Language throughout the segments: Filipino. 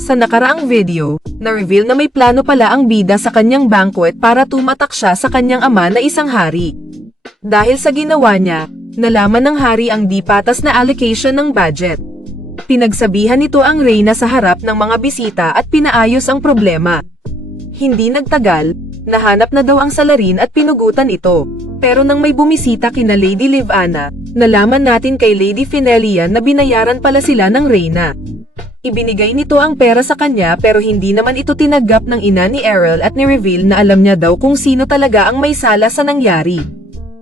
Sa nakaraang video, na-reveal na may plano pala ang bida sa kanyang banquet para tumatak siya sa kanyang ama na isang hari. Dahil sa ginawa niya, nalaman ng hari ang di patas na allocation ng budget. Pinagsabihan nito ang reyna sa harap ng mga bisita at pinaayos ang problema. Hindi nagtagal, nahanap na daw ang salarin at pinugutan ito. Pero nang may bumisita kina Lady Livana, nalaman natin kay Lady Finelia na binayaran pala sila ng reyna. Ibinigay nito ang pera sa kanya pero hindi naman ito tinanggap ng ina ni Errol at ni-reveal na alam niya daw kung sino talaga ang may sala sa nangyari.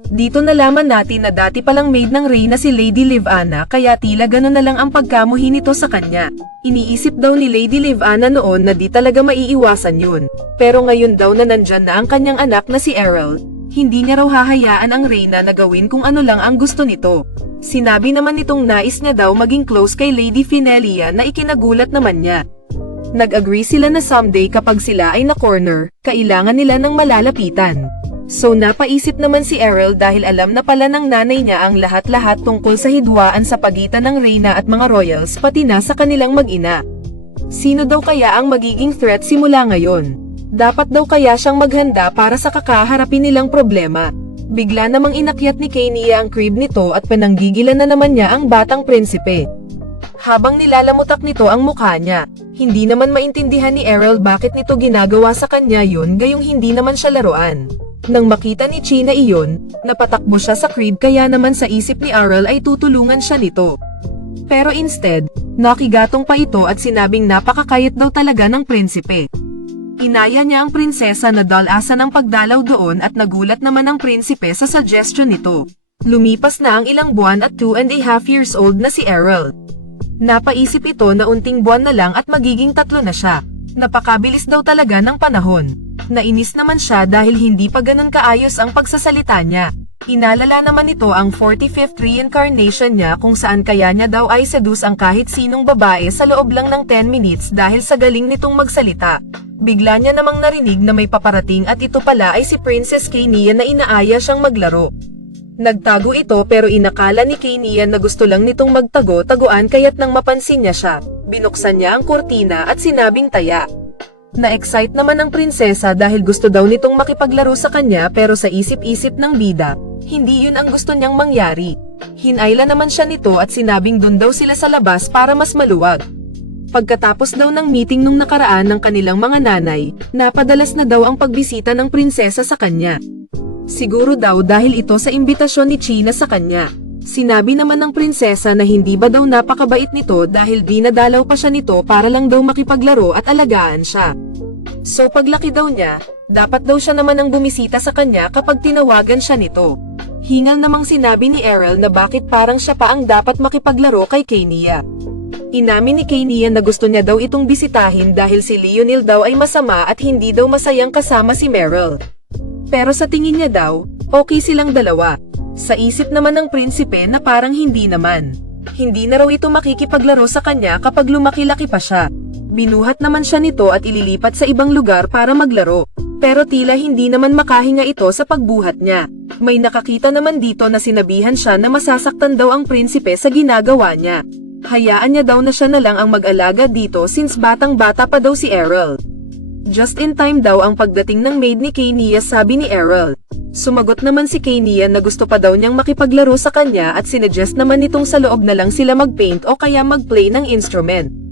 Dito nalaman natin na dati palang maid ng reyna si Lady Livana kaya tila gano'n na lang ang pagkamuhi nito sa kanya. Iniisip daw ni Lady Livana noon na di talaga maiiwasan yun. Pero ngayon daw na nandyan na ang kanyang anak na si Errol, hindi niya raw hahayaan ang reyna na gawin kung ano lang ang gusto nito. Sinabi naman nitong nais niya daw maging close kay Lady Finelia na ikinagulat naman niya. Nag-agree sila na someday kapag sila ay na-corner, kailangan nila ng malalapitan. So napaisip naman si Errol dahil alam na pala ng nanay niya ang lahat-lahat tungkol sa hidwaan sa pagitan ng reyna at mga royals pati na sa kanilang mag-ina. Sino daw kaya ang magiging threat simula ngayon? Dapat daw kaya siyang maghanda para sa kakaharapin nilang problema. Bigla namang inakyat ni Kainia ang crib nito at pinanggigilan na naman niya ang batang prinsipe. Habang nilalamutak nito ang mukha niya, hindi naman maintindihan ni Errol bakit nito ginagawa sa kanya yun gayong hindi naman siya laruan. Nang makita ni China iyon, napatakbo siya sa crib kaya naman sa isip ni Errol ay tutulungan siya nito. Pero instead, nakigatong pa ito at sinabing napakakayat daw talaga ng prinsipe. Inaya niya ang prinsesa na dalasan ang pagdalaw doon at nagulat naman ang prinsipe sa suggestion nito. Lumipas na ang ilang buwan at 2.5 years old na si Errol. Napaisip ito na unting buwan na lang at magiging 3 na siya. Napakabilis daw talaga ng panahon. Nainis naman siya dahil hindi pa ganun kaayos ang pagsasalita niya. Inalala naman ito ang 45th reincarnation niya kung saan kaya niya daw ay seduce ang kahit sinong babae sa loob lang ng 10 minutes dahil sa galing nitong magsalita. Bigla niya namang narinig na may paparating at ito pala ay si Princess Kainia na inaaya siyang maglaro. Nagtago ito pero inakala ni Kainia na gusto lang nitong magtago-taguan kaya't nang mapansin niya siya, binuksan niya ang kurtina at sinabing taya. Na-excite naman ang prinsesa dahil gusto daw nitong makipaglaro sa kanya pero sa isip-isip ng bida, hindi yun ang gusto niyang mangyari. Hinayla naman siya nito at sinabing doon daw sila sa labas para mas maluwag. Pagkatapos daw ng meeting nung nakaraan ng kanilang mga nanay, napadalas na daw ang pagbisita ng prinsesa sa kanya. Siguro daw dahil ito sa imbitasyon ni China sa kanya. Sinabi naman ng prinsesa na hindi ba daw napakabait nito dahil dinadalaw pa siya nito para lang daw makipaglaro at alagaan siya. So paglaki daw niya, dapat daw siya naman ang bumisita sa kanya kapag tinawagan siya nito. Hingal namang sinabi ni Errol na bakit parang siya pa ang dapat makipaglaro kay Kainia. Inamin ni Kainia na gusto niya daw itong bisitahin dahil si Lionel daw ay masama at hindi daw masayang kasama si Meryl. Pero sa tingin niya daw, okay silang dalawa. Sa isip naman ng prinsipe na parang hindi naman. Hindi na raw ito makikipaglaro sa kanya kapag lumaki-laki pa siya. Binuhat naman siya nito at ililipat sa ibang lugar para maglaro. Pero tila hindi naman makahinga ito sa pagbuhat niya. May nakakita naman dito na sinabihan siya na masasaktan daw ang prinsipe sa ginagawa niya. Hayaan niya daw na siya na lang ang mag-alaga dito since batang-bata pa daw si Errol. Just in time daw ang pagdating ng maid ni Kainia, sabi ni Errol. Sumagot naman si Kainia na gusto pa daw niyang makipaglaro sa kanya at sinuggest naman nitong sa loob na lang sila mag-paint o kaya mag-play ng instrument.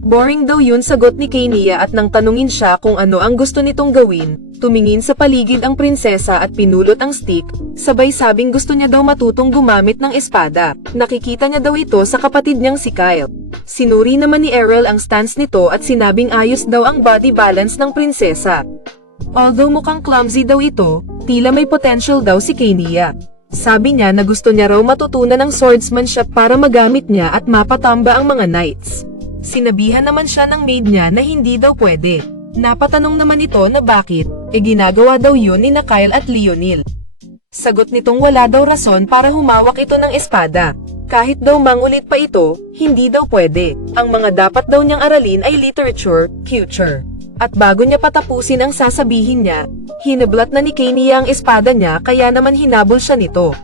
Boring daw yun, sagot ni Kainia at nang tanungin siya kung ano ang gusto nitong gawin, tumingin sa paligid ang prinsesa at pinulot ang stick, sabay sabing gusto niya daw matutong gumamit ng espada. Nakikita niya daw ito sa kapatid niyang si Kyle. Sinuri naman ni Errol ang stance nito at sinabing ayos daw ang body balance ng prinsesa. Although mukhang clumsy daw ito, tila may potential daw si Kainia. Sabi niya na gusto niya raw matutunan ng swordsmanship para magamit niya at mapatamba ang mga knights. Sinabihan naman siya ng maid niya na hindi daw pwede. Napatanong naman ito na bakit, ginagawa daw yun ni Kyle at Lionel. Sagot nitong wala daw rason para humawak ito ng espada. Kahit daw mangulit pa ito, hindi daw pwede. Ang mga dapat daw niyang aralin ay literature, culture. At bago niya patapusin ang sasabihin niya, hinablat na ni Kainia ang espada niya kaya naman hinabol siya nito.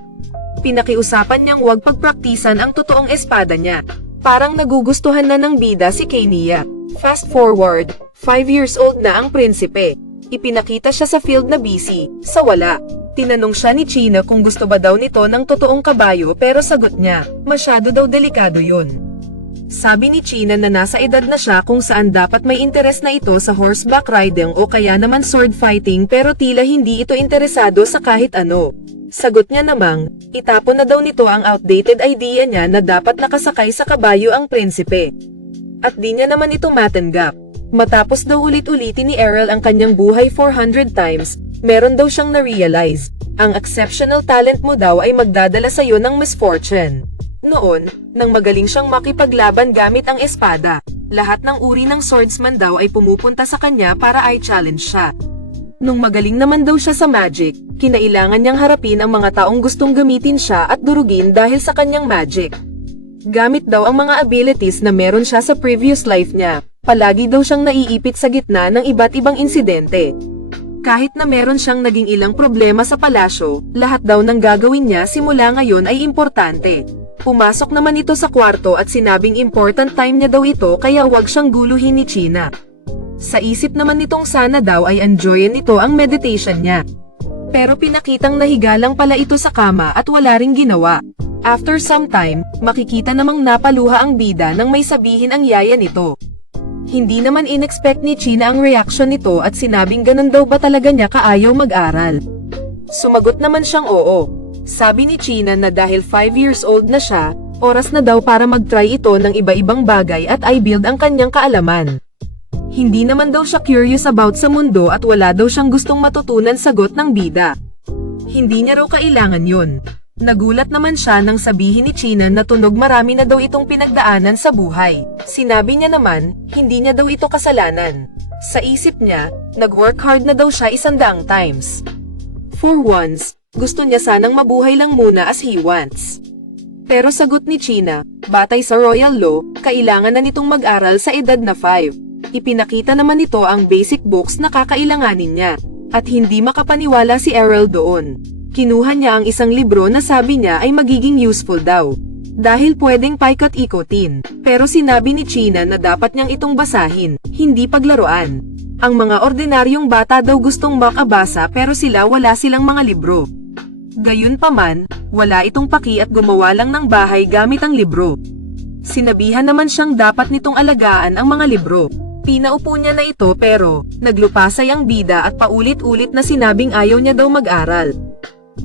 Pinakiusapan niyang huwag pagpraktisan ang totoong espada niya. Parang nagugustuhan na ng bida si Kainia. Fast forward, 5 years old na ang prinsipe. Ipinakita siya sa field na busy, sa wala. Tinanong siya ni China kung gusto ba daw nito ng totoong kabayo pero sagot niya, masyado daw delikado yun. Sabi ni China na nasa edad na siya kung saan dapat may interes na ito sa horseback riding o kaya naman sword fighting pero tila hindi ito interesado sa kahit ano. Sagot niya namang, itapon na daw nito ang outdated idea niya na dapat nakasakay sa kabayo ang prinsipe. At di niya naman ito matanggap. Matapos daw ulit-ulitin ni Errol ang kanyang buhay 400 times, meron daw siyang na-realize, ang exceptional talent mo daw ay magdadala sa iyo ng misfortune. Noon, nang magaling siyang makipaglaban gamit ang espada, lahat ng uri ng swordsman daw ay pumupunta sa kanya para i-challenge siya. Nung magaling naman daw siya sa magic, kinailangan niyang harapin ang mga taong gustong gamitin siya at durugin dahil sa kanyang magic. Gamit daw ang mga abilities na meron siya sa previous life niya, palagi daw siyang naiipit sa gitna ng iba't ibang insidente. Kahit na meron siyang naging ilang problema sa palasyo, lahat daw ng gagawin niya simula ngayon ay importante. Pumasok naman ito sa kwarto at sinabing important time niya daw ito kaya huwag siyang guluhin ni China. Sa isip naman nitong sana daw ay enjoyin nito ang meditation niya. Pero pinakitang nahiga lang pala ito sa kama at wala ring ginawa. After some time, makikita namang napaluha ang bida nang may sabihin ang yaya nito. Hindi naman inexpect ni China ang reaction nito at sinabing ganun daw ba talaga niya kaayaw mag-aral. Sumagot naman siyang oo. Sabi ni China na dahil 5 years old na siya, oras na daw para mag-try ito ng iba-ibang bagay at i-build ang kanyang kaalaman. Hindi naman daw siya curious about sa mundo at wala daw siyang gustong matutunan sagot ng bida. Hindi niya raw kailangan yun. Nagulat naman siya nang sabihin ni China na tunog marami na daw itong pinagdaanan sa buhay. Sinabi niya naman, hindi niya daw ito kasalanan. Sa isip niya, nag-work hard na daw siya 100 times. For once, gusto niya sanang mabuhay lang muna as he wants. Pero sagot ni China, batay sa royal law, kailangan na nitong mag-aral sa edad na 5. Ipinakita naman nito ang basic books na kakailanganin niya. At hindi makapaniwala si Errol doon. Kinuha niya ang isang libro na sabi niya ay magiging useful daw. Dahil pwedeng paikot-ikotin. Pero sinabi ni China na dapat niyang itong basahin, hindi paglaruan. Ang mga ordinaryong bata daw gustong makabasa pero wala silang mga libro. Gayunpaman, wala itong paki at gumawa lang ng bahay gamit ang libro. Sinabihan naman siyang dapat nitong alagaan ang mga libro. Pinaupo niya na ito pero, naglupasay ang bida at paulit-ulit na sinabing ayaw niya daw mag-aral.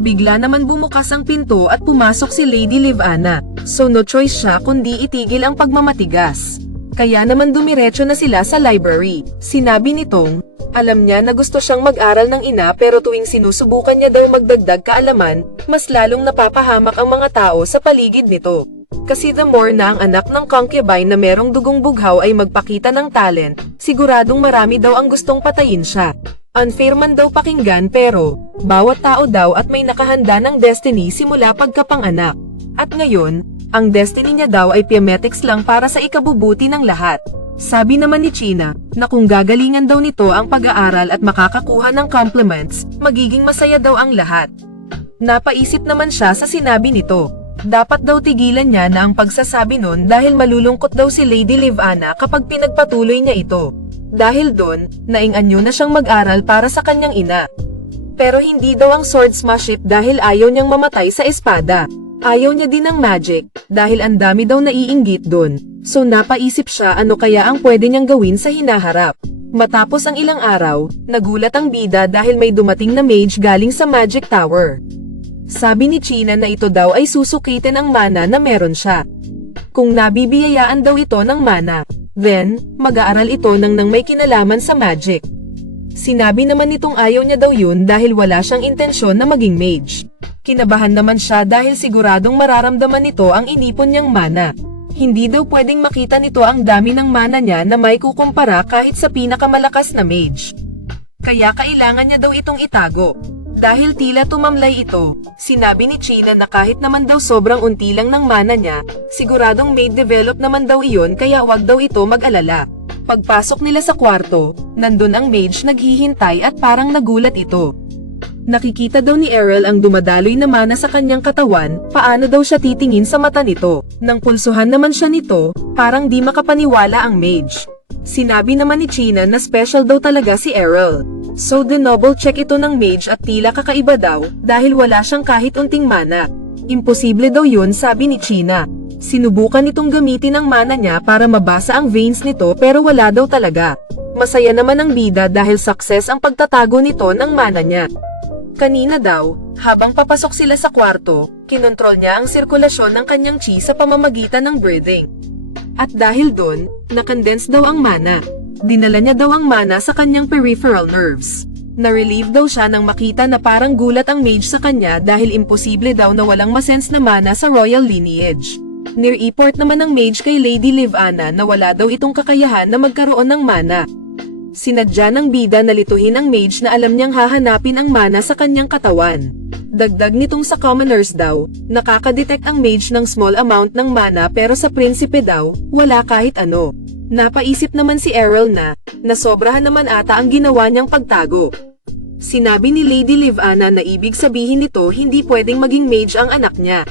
Bigla naman bumukas ang pinto at pumasok si Lady Livana, so no choice siya kundi itigil ang pagmamatigas. Kaya naman dumiretso na sila sa library. Sinabi nitong, alam niya na gusto siyang mag-aral ng ina pero tuwing sinusubukan niya daw magdagdag kaalaman, mas lalong napapahamak ang mga tao sa paligid nito. Kasi the more na ang anak ng concubine na merong dugong bughaw ay magpakita ng talent, siguradong marami daw ang gustong patayin siya. Unfair man daw pakinggan pero, bawat tao daw at may nakahanda ng destiny simula pagkapanganak. At ngayon, ang destiny niya daw ay piametics lang para sa ikabubuti ng lahat. Sabi naman ni China, na kung gagalingan daw nito ang pag-aaral at makakakuha ng compliments, magiging masaya daw ang lahat. Napaisip naman siya sa sinabi nito. Dapat daw tigilan niya na ang pagsasabi nun dahil malulungkot daw si Lady Livana kapag pinagpatuloy niya ito. Dahil doon, naing-anyo na siyang mag-aral para sa kanyang ina. Pero hindi daw ang swordsmanship dahil ayaw niyang mamatay sa espada. Ayaw niya din ng magic, dahil ang dami daw naiinggit doon. So napaisip siya ano kaya ang pwede niyang gawin sa hinaharap. Matapos ang ilang araw, nagulat ang bida dahil may dumating na mage galing sa Magic Tower. Sabi ni China na ito daw ay susukitin ang mana na meron siya. Kung nabibiyayaan daw ito ng mana, then, mag-aaral ito nang may kinalaman sa magic. Sinabi naman nitong ayaw niya daw yun dahil wala siyang intensyon na maging mage. Kinabahan naman siya dahil siguradong mararamdaman nito ang inipon niyang mana. Hindi daw pwedeng makita nito ang dami ng mana niya na may kukumpara kahit sa pinakamalakas na mage. Kaya kailangan niya daw itong itago. Dahil tila tumamlay ito, sinabi ni China na kahit naman daw sobrang unti lang ng mana niya, siguradong may develop naman daw iyon kaya wag daw ito mag-alala. Pagpasok nila sa kwarto, nandun ang mage naghihintay at parang nagulat ito. Nakikita daw ni Errol ang dumadaloy na mana sa kanyang katawan, paano daw siya titingin sa mata nito. Nang pulsuhan naman siya nito, parang di makapaniwala ang mage. Sinabi naman ni China na special daw talaga si Errol. So dinoble check ito ng mage at tila kakaiba daw dahil wala siyang kahit unting mana. Imposible daw yun, sabi ni China. Sinubukan itong gamitin ang mana niya para mabasa ang veins nito pero wala daw talaga. Masaya naman ang bida dahil success ang pagtatago nito ng mana niya. Kanina daw, habang papasok sila sa kwarto, kinontrol niya ang sirkulasyon ng kanyang chi sa pamamagitan ng breathing. At dahil dun, nakondense daw ang mana. Dinala niya daw ang mana sa kanyang peripheral nerves. Na-relieve daw siya nang makita na parang gulat ang mage sa kanya dahil imposible daw na walang masense na mana sa royal lineage. Nire-report naman ng mage kay Lady Livana na wala daw itong kakayahan na magkaroon ng mana. Sinadya ng bida na lituhin ang mage na alam niyang hahanapin ang mana sa kanyang katawan. Dagdag nitong sa commoners daw, nakakadetect ang mage ng small amount ng mana pero sa prinsipe daw, wala kahit ano. Napaisip naman si Errol na nasobrahan naman ata ang ginawa niyang pagtago. Sinabi ni Lady Livana na ibig sabihin nito hindi pwedeng maging mage ang anak niya.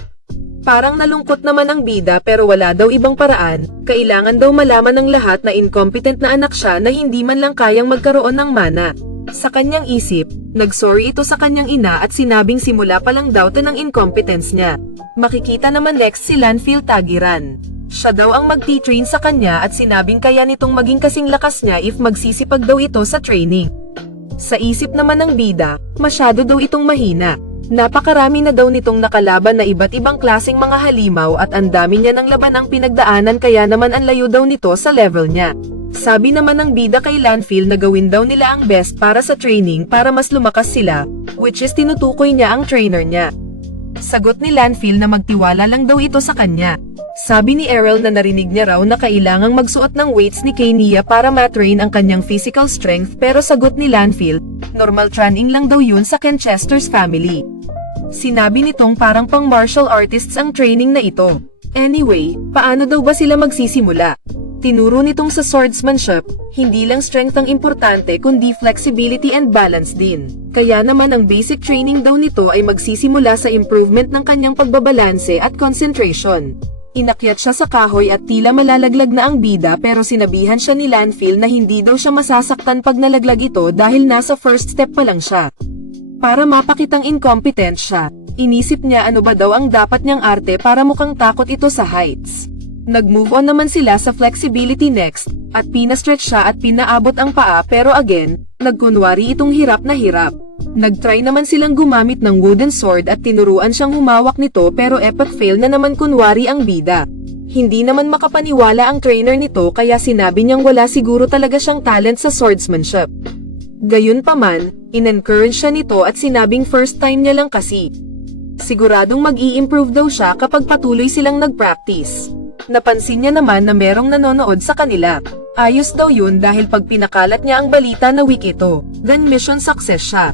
Parang nalungkot naman ang bida pero wala daw ibang paraan, kailangan daw malaman ng lahat na incompetent na anak siya na hindi man lang kayang magkaroon ng mana. Sa kanyang isip, nagsorry ito sa kanyang ina at sinabing simula pa lang daw to ng incompetence niya. Makikita naman next si Lanfield Tagiran. Siya daw ang magti-train sa kanya at sinabing kaya nitong maging kasing lakas niya if magsisipag daw ito sa training. Sa isip naman ng bida, masyado daw itong mahina. Napakarami na daw nitong nakalaban na iba't ibang klaseng mga halimaw at ang dami niya ng laban ang pinagdaanan kaya naman ang layo daw nito sa level niya. Sabi naman ng bida kay Lanfield na gawin daw nila ang best para sa training para mas lumakas sila, which is tinutukoy niya ang trainer niya. Sagot ni Lanfield na magtiwala lang daw ito sa kanya. Sabi ni Errol na narinig niya raw na kailangang magsuot ng weights ni Kenia para matrain ang kanyang physical strength pero sagot ni Lanfield, normal training lang daw yun sa Kenchester's family. Sinabi nitong parang pang martial artists ang training na ito. Anyway, paano daw ba sila magsisimula? Tinuro nitong sa swordsmanship, hindi lang strength ang importante kundi flexibility and balance din. Kaya naman ang basic training daw nito ay magsisimula sa improvement ng kanyang pagbabalanse at concentration. Inakyat siya sa kahoy at tila malalaglag na ang bida pero sinabihan siya ni Lanfield na hindi daw siya masasaktan pag nalaglag ito dahil nasa first step pa lang siya. Para mapakitang incompetent siya, inisip niya ano ba daw ang dapat niyang arte para mukhang takot ito sa heights. Nag-move on naman sila sa flexibility next, at pinastretch siya at pinaabot ang paa pero again, nagkunwari itong hirap na hirap. Nag-try naman silang gumamit ng wooden sword at tinuruan siyang humawak nito pero epic fail na naman kunwari ang bida. Hindi naman makapaniwala ang trainer nito kaya sinabi niyang wala siguro talaga siyang talent sa swordsmanship. Gayunpaman, in-encourage siya nito at sinabing first time niya lang kasi. Siguradong mag-i-improve daw siya kapag patuloy silang nag-practice. Napansin niya naman na merong nanonood sa kanila. Ayos daw yun dahil pag pinakalat niya ang balita na week ito, then mission success siya.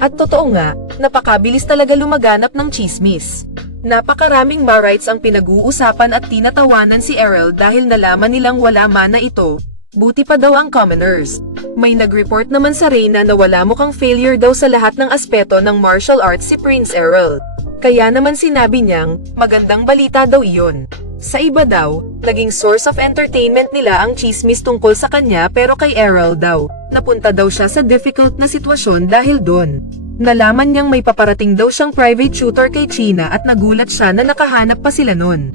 At totoo nga, napakabilis talaga lumaganap ng chismis. Napakaraming Marites ang pinag-uusapan at tinatawanan si Errol dahil nalaman nilang wala mana ito. Buti pa daw ang commoners. May nag-report naman sa Reyna na wala mukhang failure daw sa lahat ng aspeto ng martial arts si Prince Errol. Kaya naman sinabi niyang, magandang balita daw iyon. Sa iba daw, naging source of entertainment nila ang chismis tungkol sa kanya pero kay Errol daw, napunta daw siya sa difficult na sitwasyon dahil doon. Nalaman niyang may paparating daw siyang private tutor kay China at nagulat siya na nakahanap pa sila noon.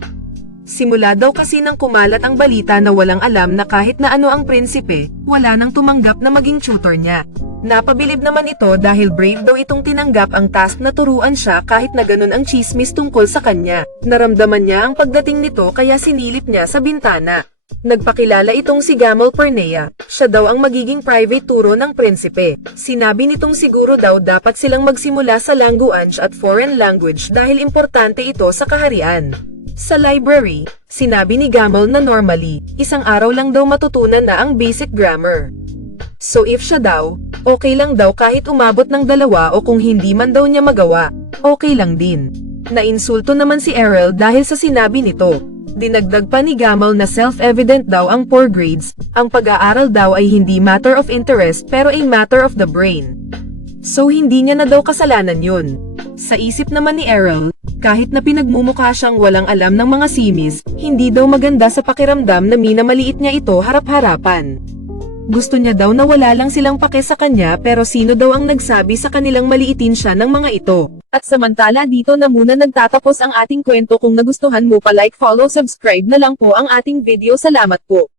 Simula daw kasi nang kumalat ang balita na walang alam na kahit na ano ang prinsipe, wala nang tumanggap na maging tutor niya. Napabilib naman ito dahil brave daw itong tinanggap ang task na turuan siya kahit na ganun ang chismis tungkol sa kanya. Naramdaman niya ang pagdating nito kaya sinilip niya sa bintana. Nagpakilala itong si Gamal Pernea, siya daw ang magiging private turo ng prinsipe. Sinabi nitong siguro daw dapat silang magsimula sa language at foreign language dahil importante ito sa kaharian. Sa library, sinabi ni Gamal na normally, isang araw lang daw matutunan na ang basic grammar. So if siya daw, okay lang daw kahit umabot ng 2 o kung hindi man daw niya magawa, okay lang din. Nainsulto naman si Errol dahil sa sinabi nito. Dinagdag pa ni Gamal na self-evident daw ang poor grades, ang pag-aaral daw ay hindi matter of interest pero a matter of the brain. So hindi niya na daw kasalanan yun. Sa isip naman ni Errol, kahit na pinagmumukha siyang walang alam ng mga simis, hindi daw maganda sa pakiramdam na minamaliit niya ito harap-harapan. Gusto niya daw na wala lang silang pake sa kanya pero sino daw ang nagsabi sa kanilang maliitin siya ng mga ito. At samantala dito na muna nagtatapos ang ating kwento. Kung nagustuhan mo pa like, follow, subscribe na lang po ang ating video. Salamat po.